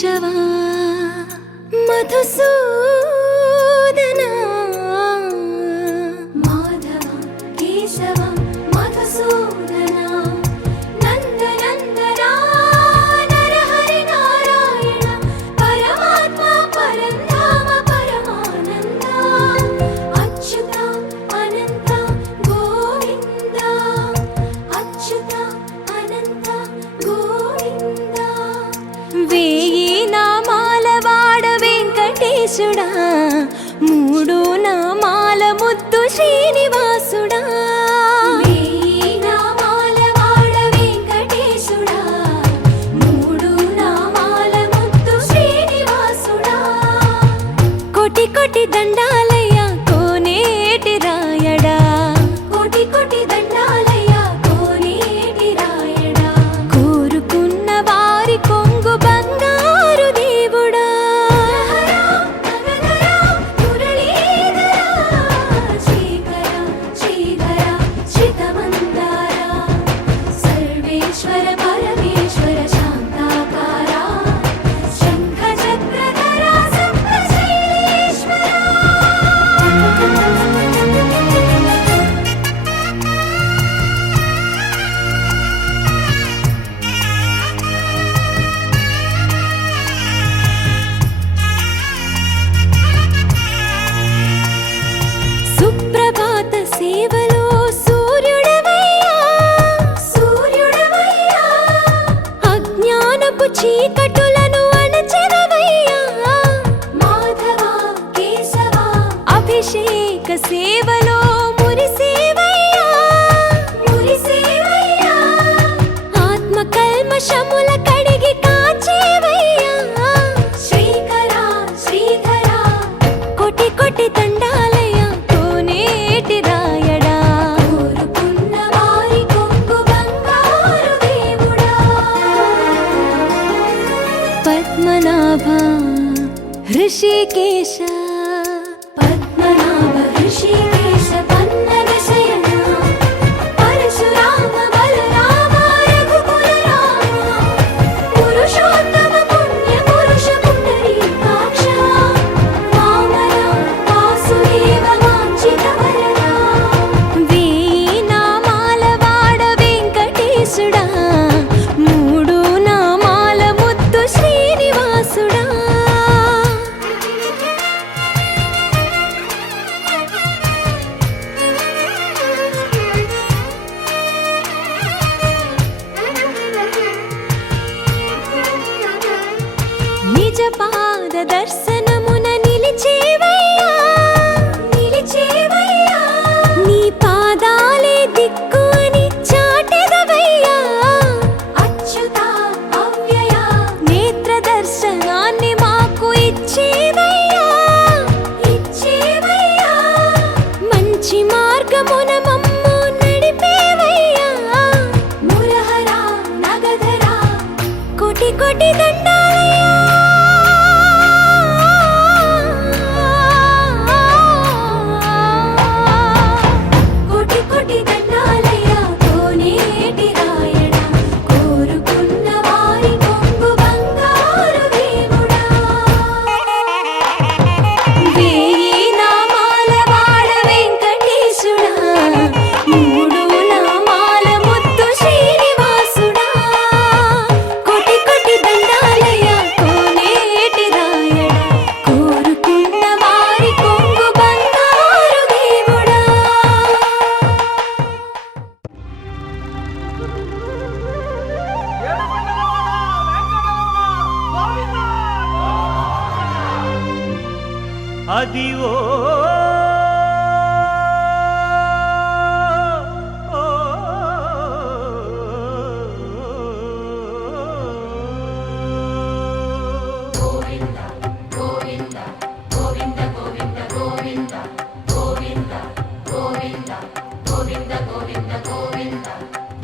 కేశవ మధుసూదన మాధవ కేశవ మధుసూదన నందనందన నరహరి నారాయణ పరమాత్మ పరంధామ పరమానంద అచ్యుత అనంత గోవింద అచ్యుత అనంత గోవింద వేయి నామాల వాడ వెంకటేశుడా మూడు నామాల ముద్దు శ్రీనివాసుడా వేయి నామాల వాడ వెంకటేశుడా మూడు నామాల ముద్దు శ్రీనివాసుడా కోటి కోటి దండాలయ్య కోనేటి రాయడా కోటి కోటి దండాలయ్య కోనేటి రాయడా కోరుకున్న వారి కొంగు బంగారు దేవుడా శ్రీకర శ్రీధర శ్రితమందార సర్వేశ్వర పరమేశ్వర శాంతాకార శంఖ చక్రధర సప్తశైలేశ్వర సుప్రభాత సేవలో సూర్యుడవయ్యా సూర్యుడవయ్యా అజ్ఞానపు చీకటులను అణచెదవయ్యా మాధవ కేశవ అభిషేక సేవలో మురిసేవయ్యా మురిసేవయ్యా ఆత్మ కల్మషముల కడిగి కాచేవయ్యా శ్రీకర శ్రీధర కోటి కోటి దండాలయ్య కోనేటి రాయడా కోరుకున్న వారి కొంగు బంగారు దేవుడా పద్మనాభ హృషికేశ పద్మనాభ హృషికేశ పన్నగ శయన పరశురామ బలరామ రఘుకుల రామ పురుషోత్తమ పుణ్య పురుష పుండరీకాక్ష వామన వాసుదేవ వాంఛిత వరద వేయి నామాల వాడ వెంకటేశుడా మూడు నామాల ముద్దు శ్రీనివాసుడా నిజ పాద దర్శనమున నిలిచేవయ్యా నిలిచేవయ్యా నీ పాదాలే దిక్కు అని చాటెదవయ్యా అచ్యుత అవ్యయ నేత్ర దర్శనాన్ని మాకు ఇచ్చేవయ్యా ఇచ్చేవయ్యా మంచి మార్గమున మమ్ము నడిపేవయ్యా మురహర నగధర కోటి కోటి దండాలయ్యా కోటి కోటి దండాలయ్య కోనేటి రాయడా కోరుకున్న వారి కొంగు బంగారు దేవుడా వేయి నామాల వాడ వెంకటేశుడా మూడు నామాల ముద్దు శ్రీనివాసుడా కోటి కోటి దండాలయ్య కోనేటి రాయడా కోరుకున్న వారి కొంగు బంగారు దేవుడా అదివో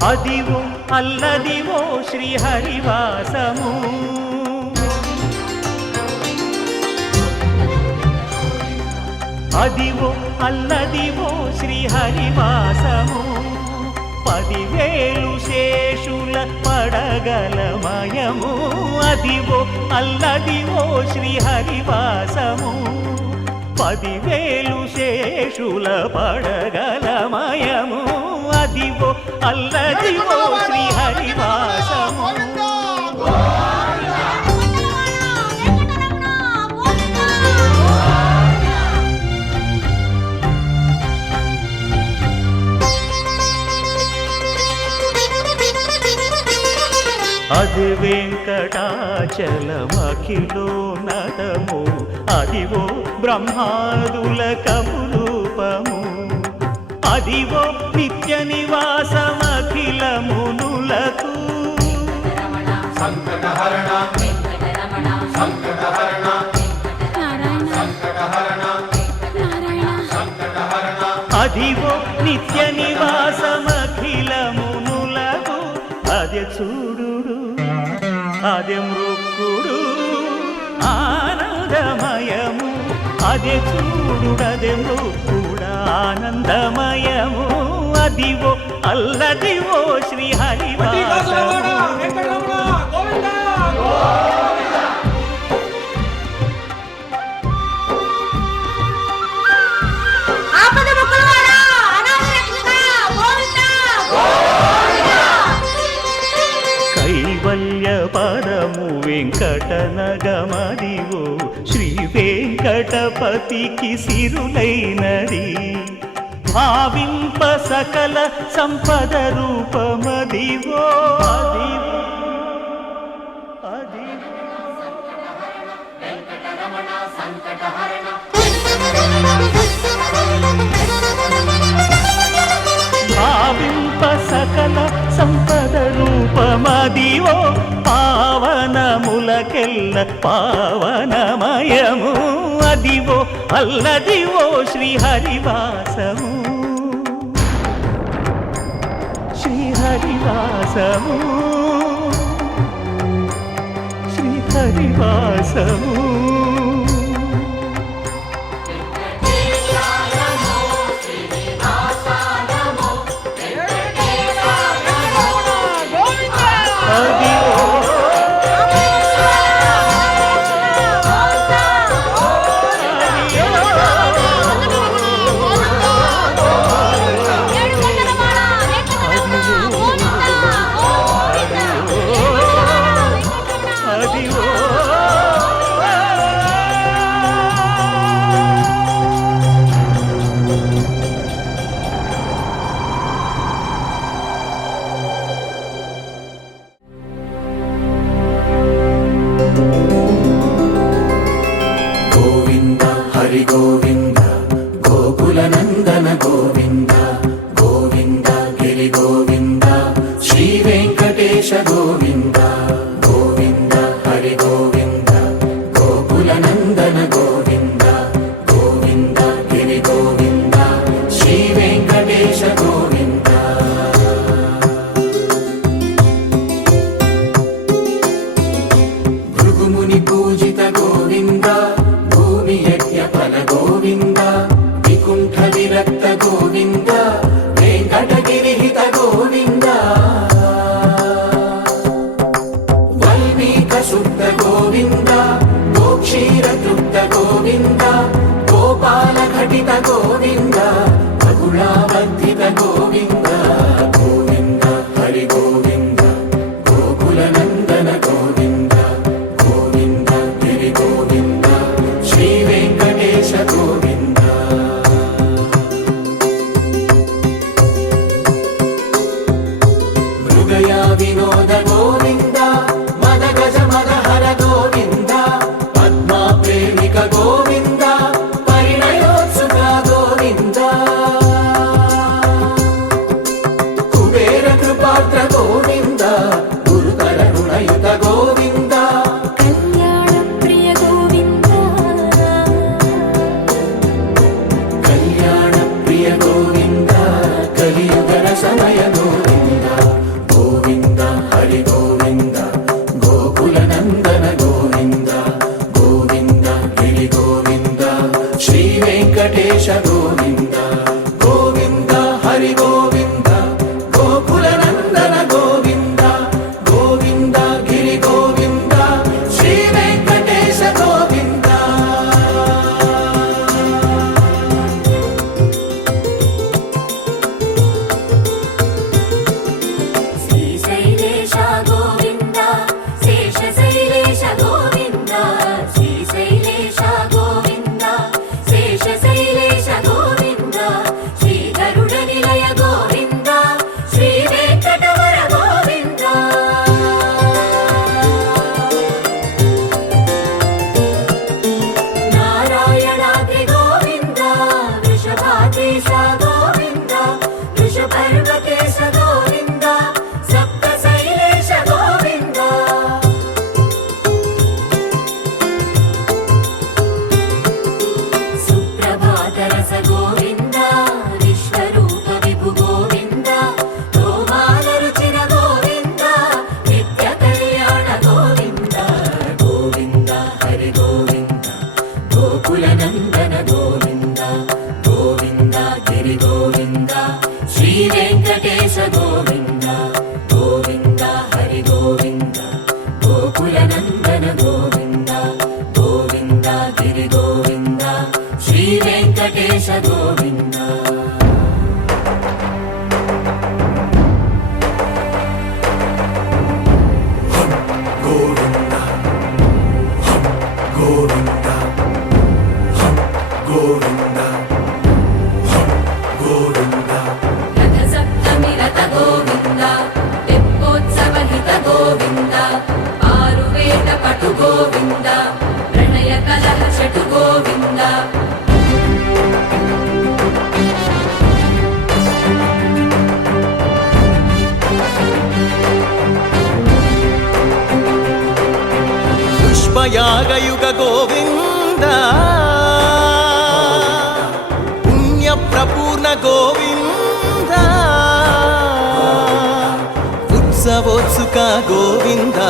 అదివో అల్లదివో శ్రీహరివాసము అదివో అల్లదివో శ్రీహరివాసము 10,000 శేషుల పడగలమయము అదివో అల్లదివో శ్రీహరివాసము 10,000 శేషుల పడగలమయము అదివో అల్లదివో శ్రీహరివాసము అది వెంకటాచలమఖిలోన్నతము అదివో బ్రహ్మాదుల కమురూపము అదివో నిత్య నివాసమఖిలమునులకు సంకటహరణ సంకటహరణ సంకటహరణ అదివో నిత్య నివాసమఖిలమునులకు అదే చూడు అదే మృక్కుడు ఆనందమయము అదే చూడుడదే మృక్కుడ ఆనందమయము అదివో అల్లదివో శ్రీహరివాసము కైవల్య పరము వెంకటనగమదివో శ్రీ వెంకటపతికి సిరులైనది భావింప సకల సంపద రూపమదివో అదివో భావింప సకల సంపద రూపమదివో పావనములకెల్ల పావనమయము అదివో అల్లదివో శ్రీహరివాసము శ్రీహరివాసము శ్రీహరివాసము గోవింద గోకుల నందన గోవింద గోవింద గిరి గోవింద శ్రీ వెంకటేశ గోవింద గోవింద హరి గోవింద గోకుల నందన గోవింద గోవింద గిరి గోవింద శ్రీ వెంకటేశ గోవింద భృగుముని పూజిత గోవింద గోవింద వికుంఠ విరక్త గోవింద వెంకటగిరిహిత గోవింద వల్మీక శుద్ధ గోవింద గోక్షీర తృప్త గోవింద గోపాల ఘటిత గోవింద బహుళావర్ధిత గోవింద గోవింద హరి గోవింద గోకుల నందన గోవింద గోవింద గిరి గోవింద శ్రీ వెంకటేశ గోవింద మృగయా వినోద గోవింద మద గజ మదహర గోవింద పద్మా ప్రేమిక గోవింద పరిణయోత్సుక గోవింద కుబేర కృపాత్ర గోవింద గిరి గోవింద శ్రీ వెంకటేశ గోవింద గోవింద హరి గోవింద గోకుల నందన గోవింద గోవింద గిరి గోవింద శ్రీ వెంకటేశ గోవింద గోవింద గోవింద గోవింద గోవింద రథ సప్తమి రథ గోవింద తెప్పోత్సవ హిత గోవింద ఆరువేద పటు గోవింద ప్రణయ కలహ షటు గోవింద పుష్పయాగయుగ గోవింద పుణ్యప్రపూర్ణ గోవింద ఉత్సవోత్సుక గోవింద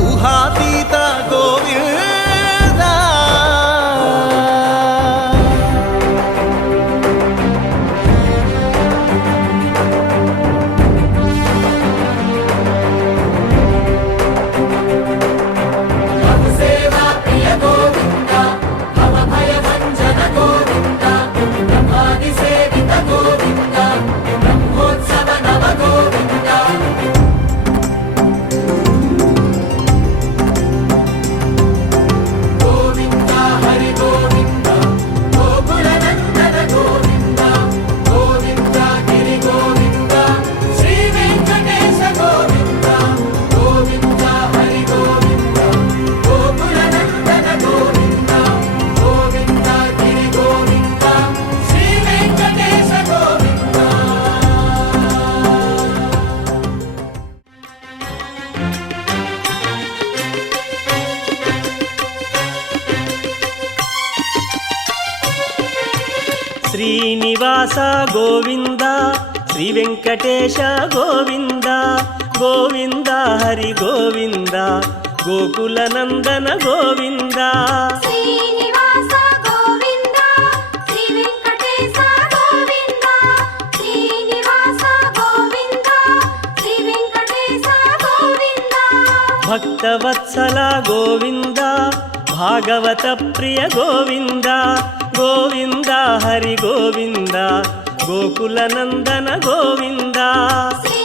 ఊహాతీత గోవింద సేవా ప్రియ గోవింద భవ భయ భంజన గోవింద బ్రహ్మాది సేవిత గోవింద బ్రహ్మోత్సవ నవ గోవింద గోవింద హరి గోవింద గోకుల నందన గోవింద గోవింద గిరి గోవింద శ్రీ వెంకటేశ గోవింద గోవింద హరి గోవింద గోకుల నందన గోవింద గోవింద గిరి గోవింద శ్రీ వెంకటేశ గోవింద శ్రీనివాస గోవింద శ్రీ వెంకటేశ గోవింద గోవింద హరి గోవింద గోకుల నందన గోవింద శ్రీనివాస గోవింద శ్రీ వెంకటేశ గోవింద శ్రీనివాస గోవింద శ్రీ వెంకటేశ గోవింద భక్తవత్సల గోవింద భాగవత ప్రియ గోవింద గోవింద హరి గోవింద గోకుల నందన గోవింద శ్రీ